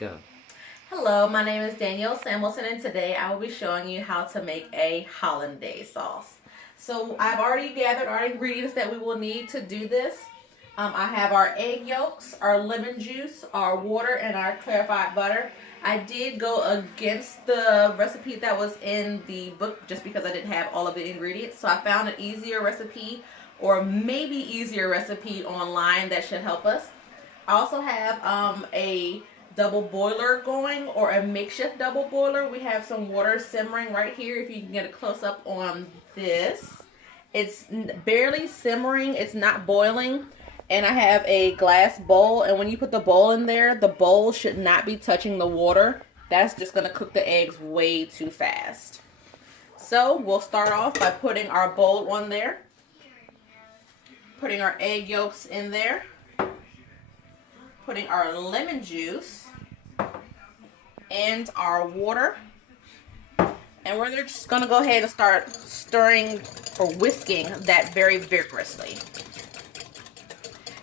Go. Hello, my name is Danielle Samuelson, and today I will be showing you how to make a hollandaise sauce. So I've already gathered our ingredients that we will need to do this. I have our egg yolks, our lemon juice, our water, and our clarified butter. I did go against the recipe that was in the book just because I didn't have all of the ingredients. So I found an easier recipe, or maybe easier recipe online that should help us. I also have a double boiler going, or a makeshift double boiler. We have some water simmering right here. If you can get a close up on this, it's barely simmering, it's not boiling. And I have a glass bowl, and when you put the bowl in there, the bowl should not be touching the water. That's just going to cook the eggs way too fast. So we'll start off by putting our bowl on there, putting our egg yolks in there, putting our lemon juice and our water, and we're just going to go ahead and start stirring or whisking that very vigorously.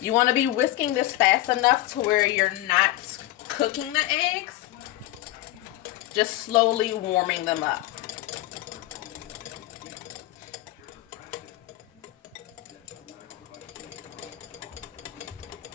You want to be whisking this fast enough to where you're not cooking the eggs, just slowly warming them up.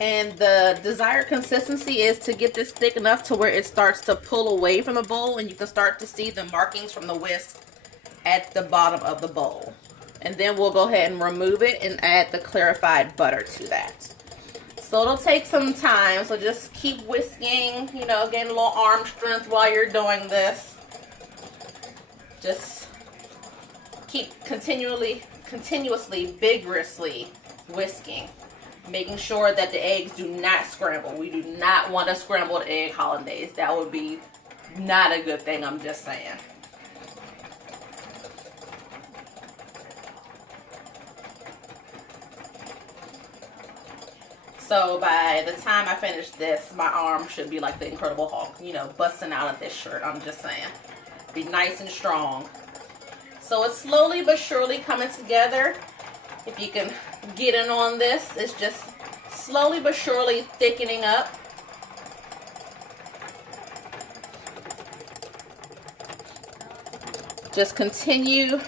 And the desired consistency is to get this thick enough to where it starts to pull away from the bowl, and you can start to see the markings from the whisk at the bottom of the bowl. And then we'll go ahead and remove it and add the clarified butter to that. So it'll take some time, so just keep whisking, you know, getting a little arm strength while you're doing this. Just keep continuously, vigorously whisking, making sure that the eggs do not scramble. We do not want a scrambled egg hollandaise. That would be not a good thing, I'm just saying. So by the time I finish this, my arm should be like the Incredible Hulk, you know, busting out of this shirt. I'm just saying. Be nice and strong. So it's slowly but surely coming together. If you can get in on this, it's just slowly but surely thickening up. Just continue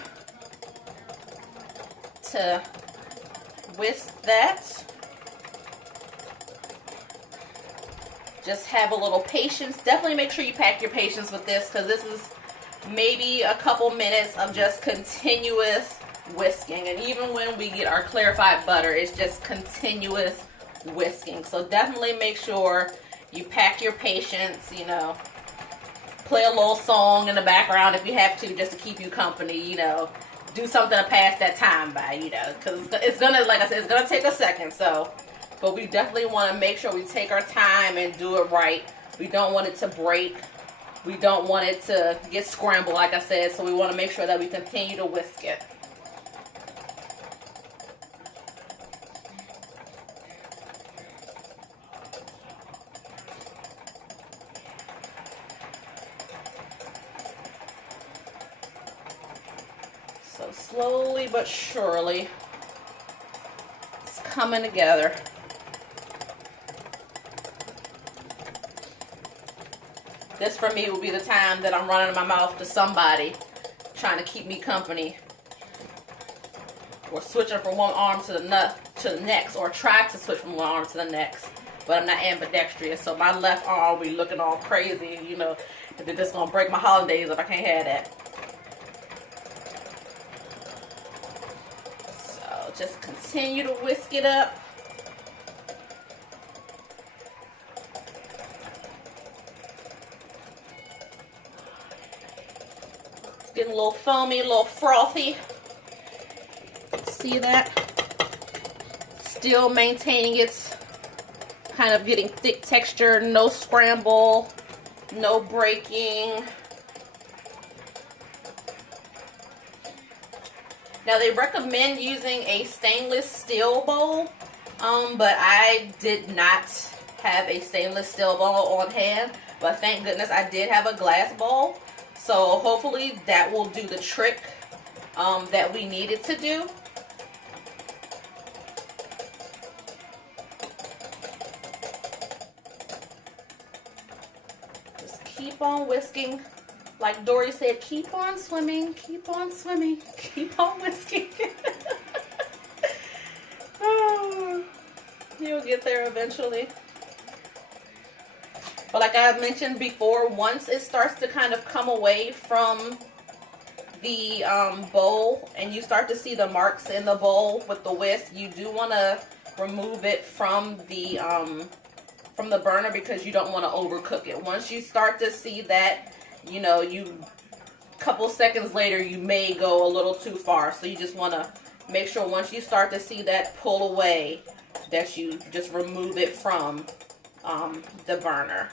to whisk that. Just have a little patience. Definitely make sure you pack your patience with this, because this is maybe a couple minutes of just continuous whisking. And even when we get our clarified butter, it's just continuous whisking. So definitely make sure you pack your patience, you know. Play a little song in the background if you have to, just to keep you company, you know. Do something to pass that time by, you know, because it's gonna, like I said, it's gonna take a second. So, but we definitely want to make sure we take our time and do it right. We don't want it to break. We don't want it to get scrambled, like I said. So we want to make sure that we continue to whisk it. So slowly but surely, it's coming together. This for me will be the time that I'm running my mouth to somebody trying to keep me company, or switching from one arm to the next, or try to switch from one arm to the next. But I'm not ambidextrous, so my left arm will be looking all crazy, you know, if it's just gonna break my hollandaise if I can't have that. So just continue to whisk it up. Getting a little foamy, a little frothy. See that? Still maintaining its kind of getting thick texture, no scramble, no breaking. Now they recommend using a stainless steel bowl, but I did not have a stainless steel bowl on hand, but thank goodness I did have a glass bowl. So hopefully that will do the trick that we needed to do. keep on whisking. Like Dory said, keep on swimming, keep on swimming, keep on whisking. Oh, you'll get there eventually. But like I mentioned before, once it starts to kind of come away from the bowl and you start to see the marks in the bowl with the whisk, you do want to remove it from the burner because you don't want to overcook it. Once you start to see that, you know, couple seconds later you may go a little too far. So you just want to make sure once you start to see that pull away that you just remove it from the burner.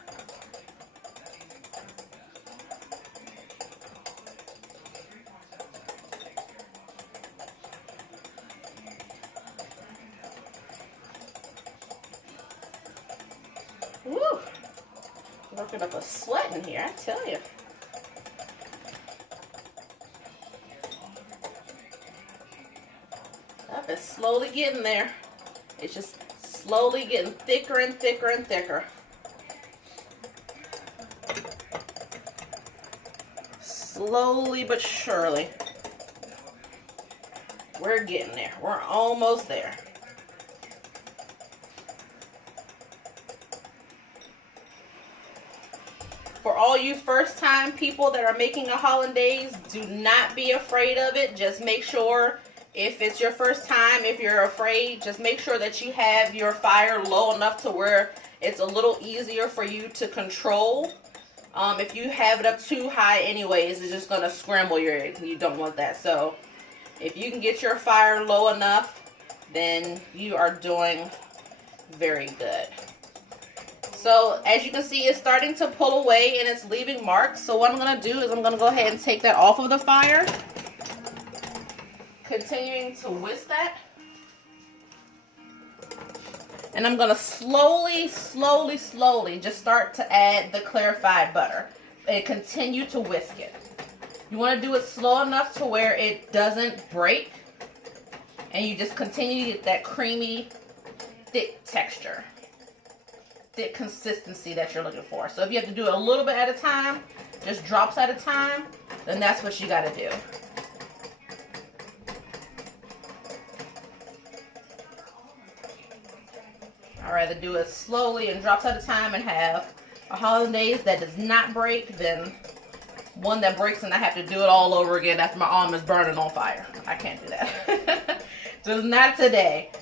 Woo! Working up a sweat in here, I tell you. Up, it's slowly getting there. It's just slowly getting thicker and thicker and thicker. Slowly but surely. We're getting there. We're almost there. For all you first time people that are making a hollandaise, do not be afraid of it. Just make sure, if it's your first time, if you're afraid, just make sure that you have your fire low enough to where it's a little easier for you to control. If you have it up too high anyways, it's just going to scramble your eggs, and you don't want that. So if you can get your fire low enough, then you are doing very good. So as you can see, it's starting to pull away and it's leaving marks. So what I'm going to do is I'm going to go ahead and take that off of the fire. Continuing to whisk that. And I'm going to slowly just start to add the clarified butter. And continue to whisk it. You want to do it slow enough to where it doesn't break. And you just continue to get that creamy, thick texture. Thick consistency that you're looking for. So if you have to do it a little bit at a time, just drops at a time, then that's what you got to do. I'd rather do it slowly and drops at a time and have a hollandaise that does not break than one that breaks and I have to do it all over again after my arm is burning on fire. I can't do that. Just not today.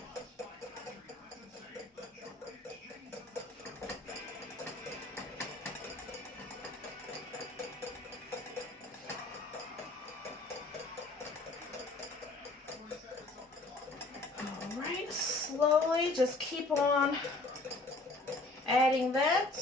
Alright, slowly just keep on adding that.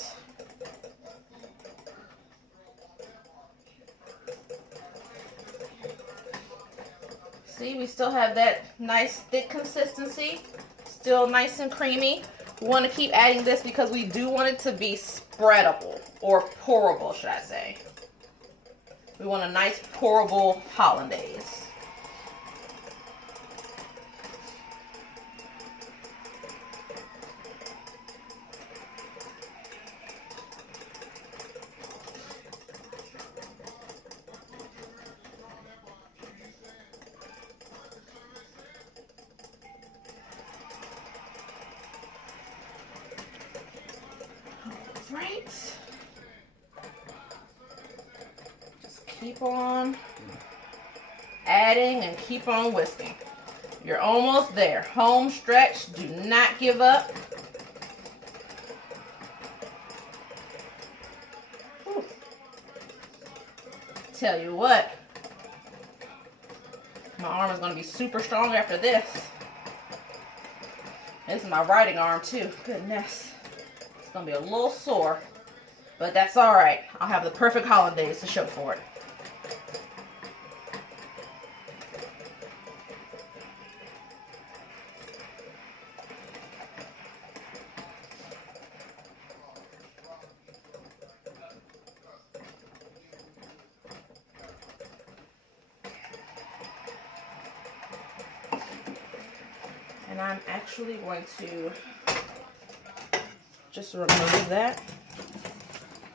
See, we still have that nice thick consistency, still nice and creamy. We want to keep adding this because we do want it to be spreadable, or pourable, should I say. We want a nice pourable hollandaise. Right. Just keep on adding and keep on whisking. You're almost there. Home stretch. Do not give up. Whew. Tell you what, my arm is going to be super strong after this. This is my writing arm too. Goodness. Gonna be a little sore, but that's all right. I'll have the perfect hollandaise to show for it. And I'm actually going to just remove that.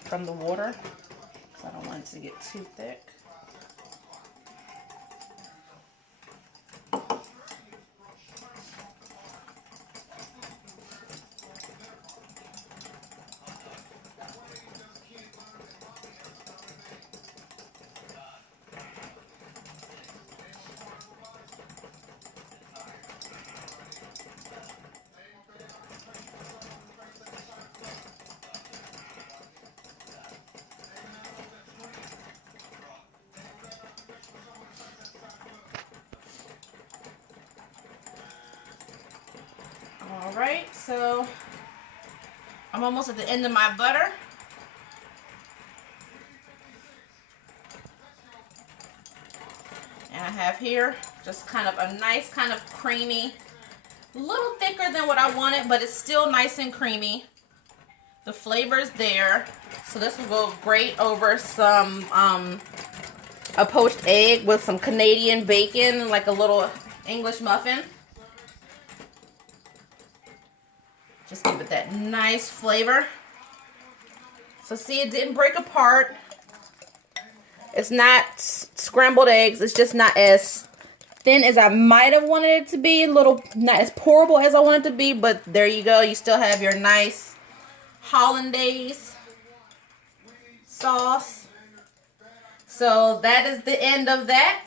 from the water because I don't want it to get too thick. Alright, so I'm almost at the end of my butter. And I have here just kind of a nice kind of creamy, a little thicker than what I wanted, but it's still nice and creamy. The flavor is there. So this will go great over some a poached egg with some Canadian bacon, like a little English muffin. Just give it that nice flavor. So see, it didn't break apart. It's not scrambled eggs. It's just not as thin as I might have wanted it to be. A little, not as pourable as I wanted it to be. But there you go. You still have your nice Hollandaise sauce. So that is the end of that.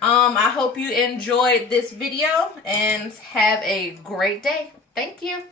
I hope you enjoyed this video and have a great day. Thank you.